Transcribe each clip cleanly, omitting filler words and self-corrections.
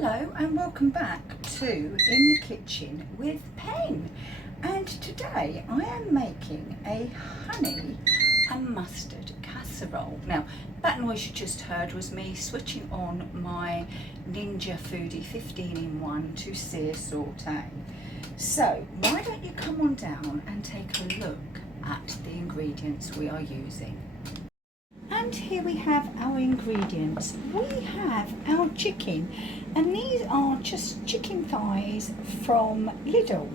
Hello and welcome back to In the Kitchen with Pen, and today I am making a honey and mustard casserole. Now that noise you just heard was me switching on my Ninja Foodie 15-in-1 to Sear saute. So why don't you come on down and take a look at the ingredients we are using. And here we have our ingredients. We have our chicken, and these are just chicken thighs from Lidl.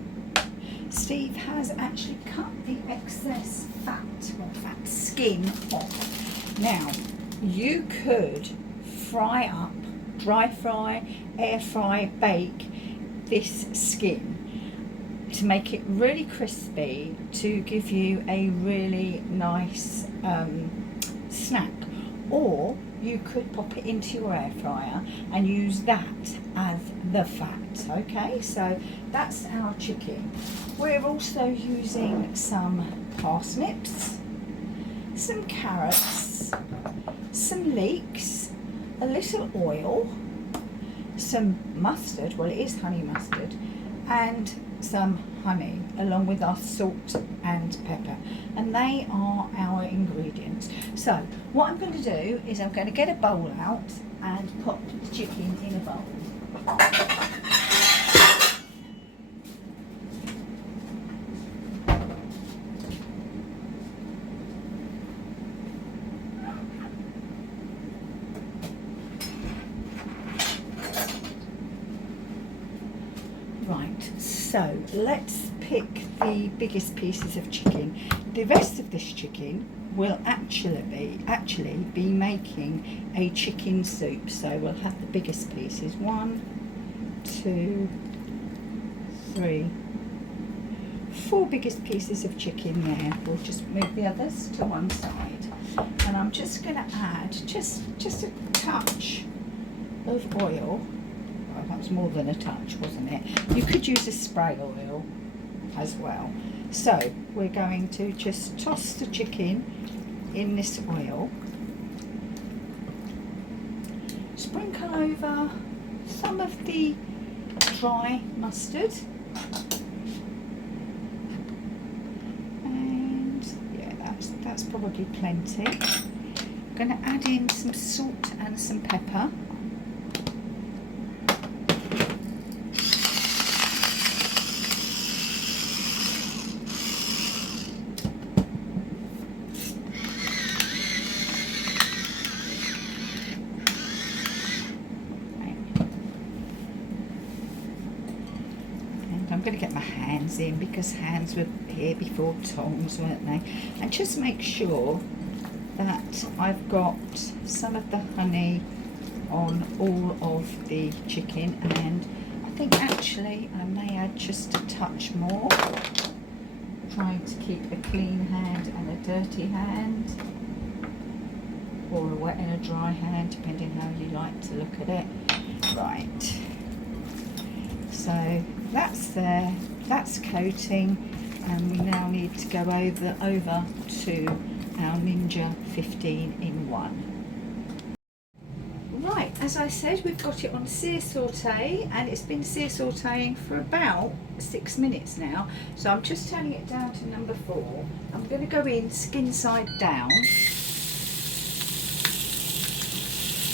Steve has actually cut the excess fat or fat skin off. Now you could fry up, dry fry, air fry, bake this skin to make it really crispy, to give you a really nice snack, or you could pop it into your air fryer and use that as the fat. Okay, so that's our chicken. We're also using some parsnips, some carrots, some leeks, a little oil, some mustard, well it is honey mustard, and some honey, along with our salt and pepper, and they are our ingredients. So what I'm going to do is I'm going to get a bowl out and pop the chicken in a bowl. Right, so let's pick the biggest pieces of chicken. The rest of this chicken will actually be making a chicken soup, so we'll have the biggest pieces. 1, 2, 3, 4 biggest pieces of chicken there. We'll just move the others to one side, and I'm just going to add just a touch of oil. Well, that was more than a touch, wasn't it? You could use a spray oil as well. So we're going to just toss the chicken in this oil, sprinkle over some of the dry mustard, and yeah, that's probably plenty. I'm going to add in some salt and some pepper. I'm going to get my hands in, because hands were here before tongs, weren't they? And just make sure that I've got some of the honey on all of the chicken, and I think actually I may add just a touch more, trying to keep a clean hand and a dirty hand, or a wet and a dry hand, depending how you like to look at it. Right, so that's there, that's coating, and we now need to go over to our Ninja 15-in-1. Right, as I said, we've got it on sear saute, and it's been sear sauteing for about 6 minutes now, so I'm just turning it down to number 4. I'm going to go in skin side down,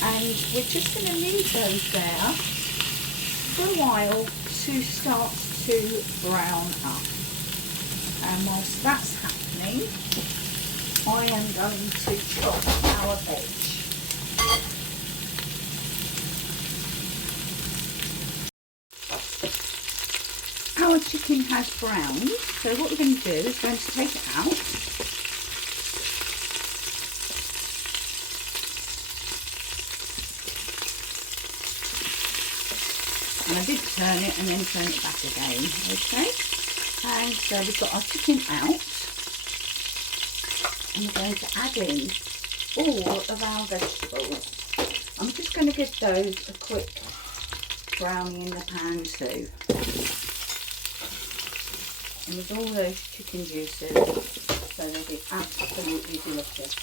and we're just going to leave those there for a while to start to brown up. And whilst that's happening, I am going to chop our veg. Our chicken has browned, so what we're going to do is going to take it out. And I did turn it and then turn it back again, okay? And so we've got our chicken out, and we're going to add in all of our vegetables. I'm just going to give those a quick browning in the pan too. And with all those chicken juices, so they'll be absolutely delicious.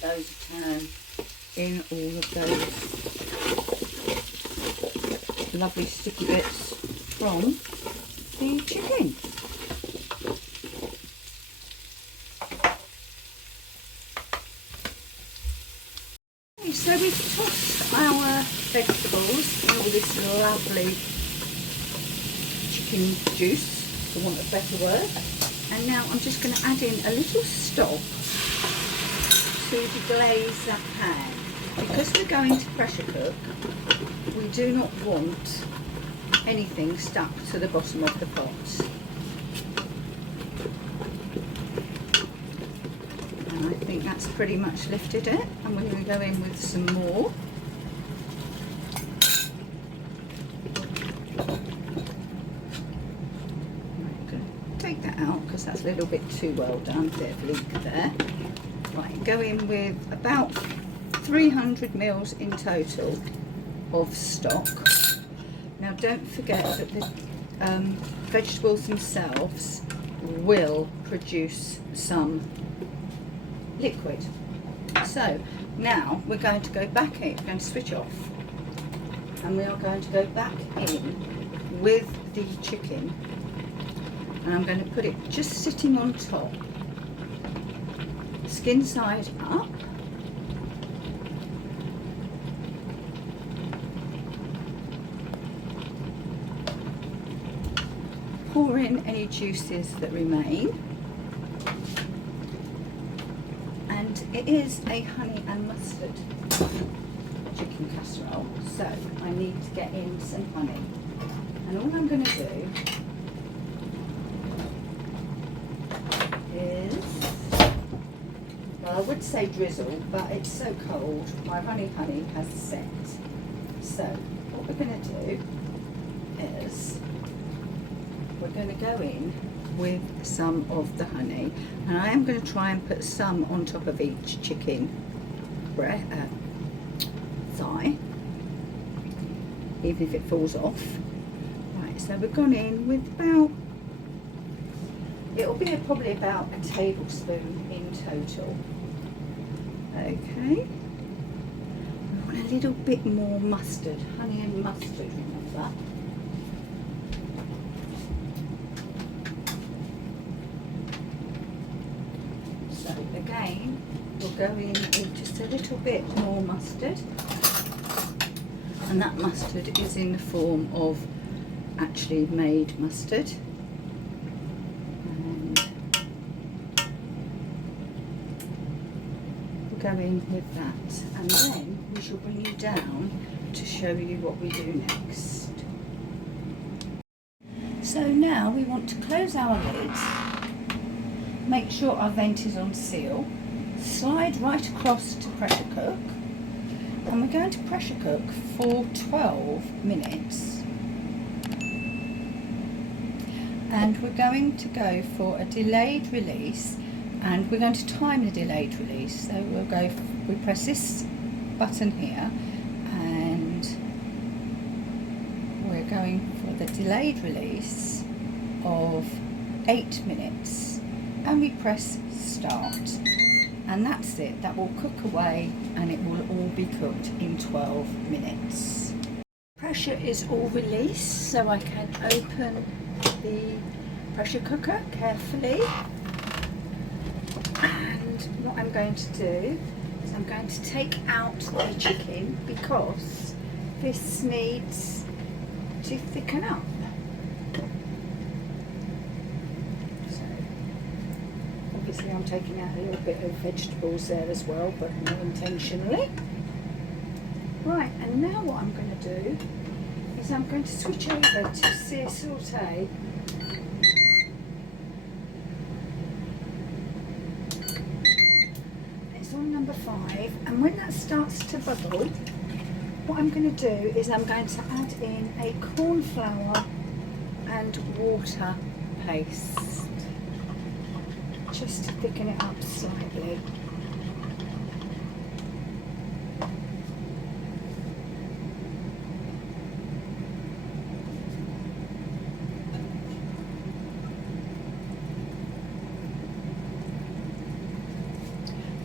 those a turn in all of those lovely sticky bits from the chicken. Okay, so we've tossed our vegetables in all this lovely chicken juice, for want of a better word, and now I'm just going to add in a little stock to deglaze that pan. Because we're going to pressure cook, we do not want anything stuck to the bottom of the pot. And I think that's pretty much lifted it, and we're going to go in with some more. I'm going to take that out because that's a little bit too well done, bit of leak there. Right, go in with about 300 mils in total of stock. Now don't forget that the vegetables themselves will produce some liquid. So now we're going to go back in, we're going to switch off, and we are going to go back in with the chicken, and I'm going to put it just sitting on top, skin side up. Pour in any juices that remain, and it is a honey and mustard chicken casserole, so I need to get in some honey, and all I'm going to do is, well, I would say drizzle, but it's so cold, my honey has set. So what we're going to do is we're going to go in with some of the honey, and I am going to try and put some on top of each chicken thigh, even if it falls off. Right, so we've gone in with about, it'll be probably about a tablespoon in total. Okay, we want a little bit more mustard, honey and mustard, remember. Again, we'll go in with just a little bit more mustard, and that mustard is in the form of actually made mustard. And we'll go in with that, and then we shall bring you down to show you what we do next. So now we want to close our lids. Make sure our vent is on seal, slide right across to pressure cook, and we're going to pressure cook for 12 minutes. And we're going to go for a delayed release, and we're going to time the delayed release. So we press this button here, and we're going for the delayed release of 8 minutes. And we press start, and that's it. That will cook away, and it will all be cooked in 12 minutes. Pressure is all released, so I can open the pressure cooker carefully, and what I'm going to do is I'm going to take out the chicken because this needs to thicken up. Obviously I'm taking out a little bit of vegetables there as well, but not intentionally. Right, and now what I'm going to do is I'm going to switch over to Sear saute. It's on number 5, and when that starts to bubble, what I'm going to do is I'm going to add in a corn flour and water paste, just to thicken it up slightly.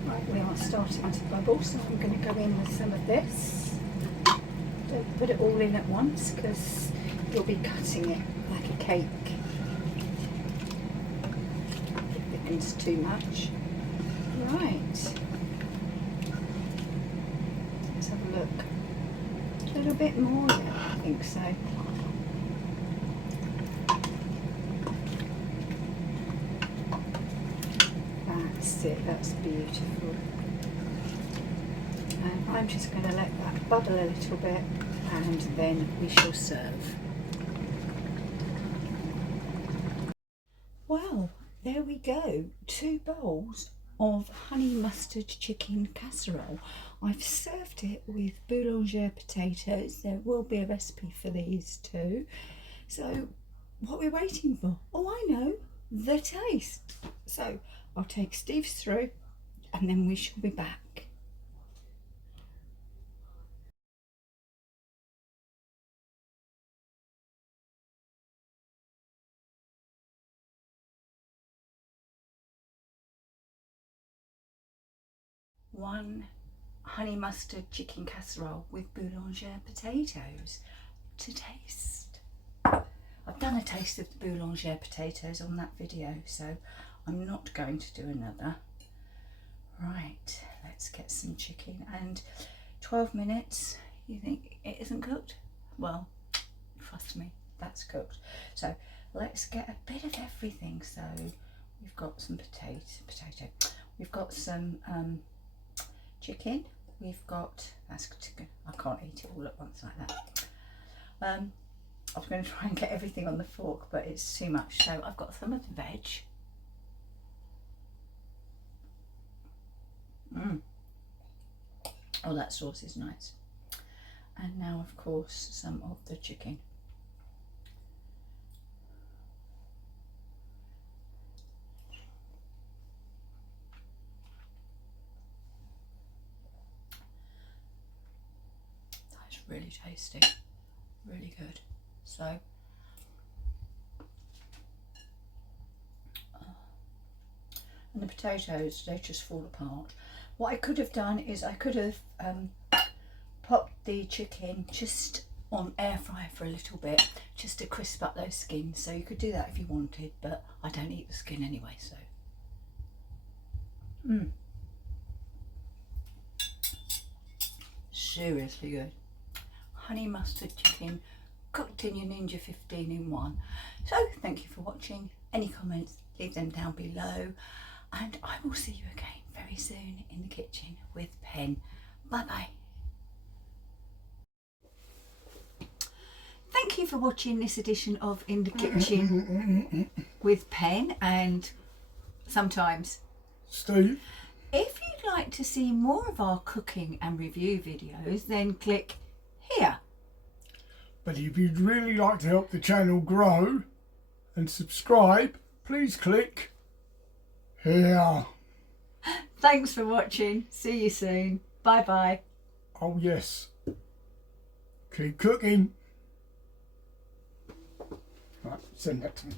Right, we are starting to bubble, so I'm going to go in with some of this. Don't put it all in at once because you'll be cutting it like a cake. It thickens too much. Right. Let's have a look. A little bit more, yeah, I think so. That's it, that's beautiful. And I'm just going to let that bubble a little bit and then we shall serve. Well, there we go, 2 bowls of honey mustard chicken casserole. I've served it with boulanger potatoes. There will be a recipe for these too. So what we're waiting for? Oh, I know, the taste. So I'll take Steve through and then we shall be back. One honey mustard chicken casserole with boulanger potatoes to taste. I've done a taste of the boulanger potatoes on that video, so I'm not going to do another. Right, let's get some chicken. And 12 minutes, you think it isn't cooked? Well, trust me, that's cooked. So let's get a bit of everything. So we've got some potato. We've got some chicken. We've got, that's good. I can't eat it all at once like that. I was going to try and get everything on the fork, but it's too much. So I've got some of the veg. Oh, that sauce is nice. And now, of course, some of the chicken. That's really tasty, really good. So, and the potatoes, they just fall apart. What I could have done is I could have popped the chicken just on air fryer for a little bit, just to crisp up those skins. So you could do that if you wanted, but I don't eat the skin anyway, so. Seriously good. Honey mustard chicken cooked in your Ninja 15 in 1. So thank you for watching. Any comments, leave them down below, and I will see you again very soon in the kitchen with Pen. Bye bye. Thank you for watching this edition of In the Kitchen with Pen and sometimes Steve. If you'd like to see more of our cooking and review videos, then click here. But if you'd really like to help the channel grow and subscribe, please click here. Thanks for watching. See you soon. Bye bye. Oh yes. Keep cooking. Right, send that to me.